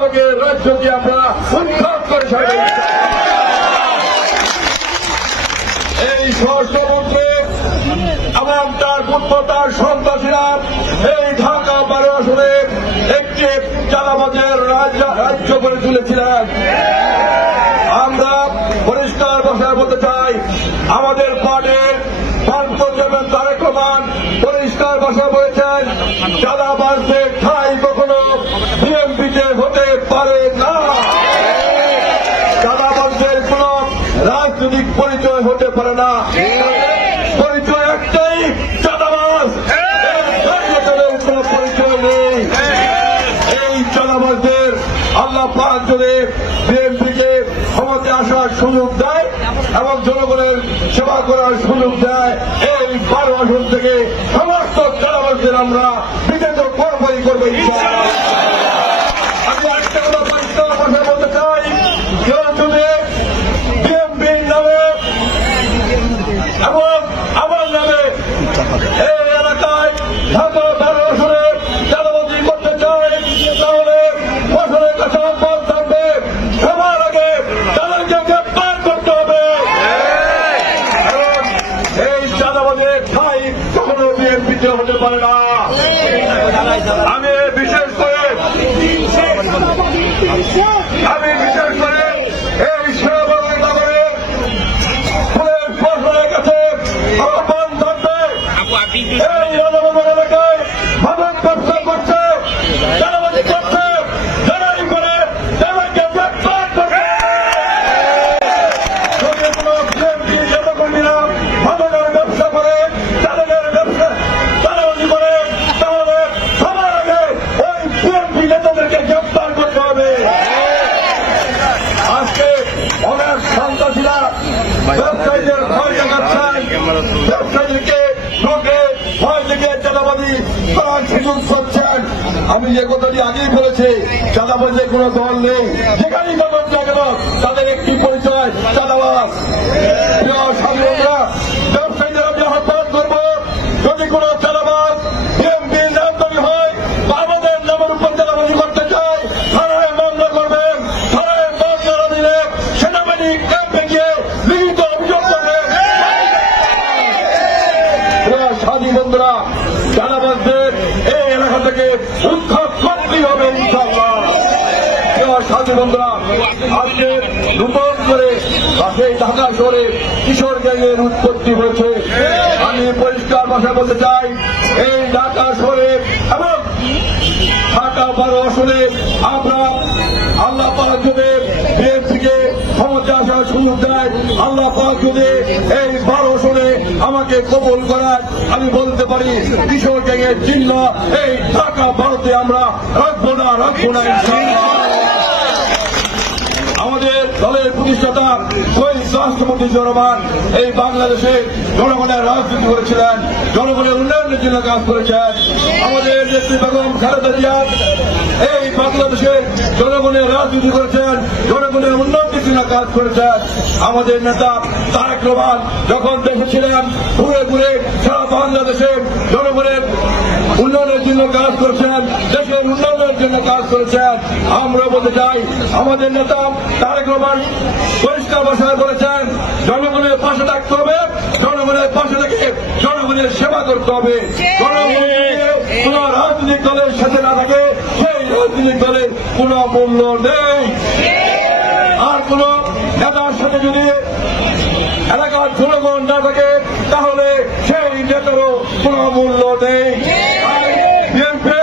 চাঁদাবাজের রাজ্যকে আমরা উৎখাত করে ছাড়ব। এই স্বরাষ্ট্রমন্ত্রী এবং তার পুত্র তার সন্ত্রাসীরা এই ঢাকা 12 আসনে একটি চাঁদাবাজের রাজ্য করে তুলেছিলেন। আমরা পরিষ্কার ভাষায় বলতে চাই, আমাদের পার্টির চেয়ারম্যান তারেক রহমান পরিষ্কার ভাষায় বলেছেন, চাঁদাবাজদের ঠাঁই কখনো বিএনপিতে হতে পারে না। চাঁদাবাজদের কোন রাজনৈতিক পরিচয় হতে পারে না। পরিচয় একটাই, চাঁদাবাজ। কোন পরিচয় নেই। এই চাঁদাবাজদের আল্লাহ পাক যদি বিএনপিকে ক্ষমতায় আসার সুযোগ দেয় এবং জনগণের সেবা করার সুযোগ দেয়, এই 12 আসন থেকে সমস্ত চাঁদাবাজদের আমরা বিজেত করবই করবো ইনশাআল্লাহ। আমি একটা কথা পরিষ্কার ভাষায় বলতে চাই, কেউ যদি বিএনপির নামে এবং আমার নামে এই এলাকায় ঢাকা 12 আসনে চাঁদাবাজি করতে চায়, তাহলে ফসলের কাছে আহ্বান থাকবে, সবার আগে তাদেরকে গ্রেপ্তার করতে হবে। এবং এই চাঁদাবাজের ঠাঁই কখনো বিএনপিতে হতে পারে না। আমি বিশেষ করে এই সেবাবাদের নামে ফুলের ফসলের কাছে আহ্বান থাকবে, এই রাজাবাজার এলাকায় ভাবন ব্যবসা করছে, চাঁদাবাজি করছে, যারাই করে তাদেরকে গ্রেপ্তার করবে। যদি কোনো বিএনপি নেতাকর্মীরা ভাবনের ব্যবসা করে, চাঁদাবাজি করে, তাহলে সবার আগে ওই বিএনপি নেতাদেরকে গ্রেপ্তার করতে হবে। আজকে অনেক সন্ত্রাসীরা ব্যবসায়ীদের ভয় দেখাচ্ছেন, ব্যবসায়ীদেরকে লোকে ভয় দেখে চাঁদাবাজি করার সুযোগ করছেন। আমি যে কথাটি আগেই বলেছি, চাঁদাবাজের কোন দল নেই, যেখানেই পাবেন না কেন তাদের একটি পরিচয়, চাঁদাবাজ। স্বাধীনতা ব্যবসায়ীদের আমি আহ্বান করব, যদি কোন চাঁদাবাজ বিএনপির নামদারি হয় বা আমাদের নামের উপর চাঁদাবাজি করতে চায়, থানায় মামলা করবেন, থানায় মামলা দিলে সেনাবাহিনী ক্যাম্পে গিয়ে লিখিত অভিযোগ করবেন। স্বাধীন বন্ধুরা, চাঁদাবাজদের এই এলাকা থেকে উৎখাত করতেই হবে ইনশাআল্লাহ। স্বাধীন বন্ধুরা, আজকে নতুন করে সেই ঢাকা শহরে কিশোর গ্যাংয়ের উৎপত্তি হয়েছে। আমি পরিষ্কার ভাষায় বলতে চাই, এই ঢাকা শহরে এবং ঢাকা 12 আসনে আমরা আল্লাহ পাক যদি বিএনপিকে ক্ষমতা আসার সুযোগ দেয়, আল্লাহ পাক যদি এই 12 আসনে আমাকে কবুল করায়, আমি বলতে পারি কিশোর গ্যাংয়ের চিহ্ন এই ঢাকা 12তে আমরা রাখবো না ইনশাআল্লাহ। আমাদের দলের প্রতিষ্ঠাতা শহীদ রাষ্ট্রপতি জিয়াউর রহমান এই বাংলাদেশে জনগণের রাজনীতি করেছিলেন, জনগণের উন্নয়নের জন্য কাজ করেছেন। আমাদের নেত্রী বেগম খালেদা জিয়া এই বাংলাদেশে জনগণের রাজনীতি করেছেন, জনগণের উন্নতির জন্য কাজ করেছেন। আমাদের নেতা তারেক রহমান যখন দেখেছিলেন ঘুরে ঘুরে সারা বাংলাদেশে জনগণের উন্নয়নের জন্য কাজ করেছেন, দেশের উন্নয়নের জন্য কাজ করেছেন। আমরা বলতে চাই, আমাদের নেতা তারেক রহমান পরিষ্কার ভাষায় বলেছেন, জনগণের পাশে থাকতে হবে, জনগণের পাশে থেকে জনগণের সেবা করতে হবে। কোন রাজনৈতিক দলের সাথে না থাকে, সেই রাজনৈতিক দলের কোন মূল্য নেই। আর কোন নেতার সাথে যদি এলাকার জনগণ না থাকে, তাহলে সেই নেতারও কোন মূল্য নেই। বিএনপি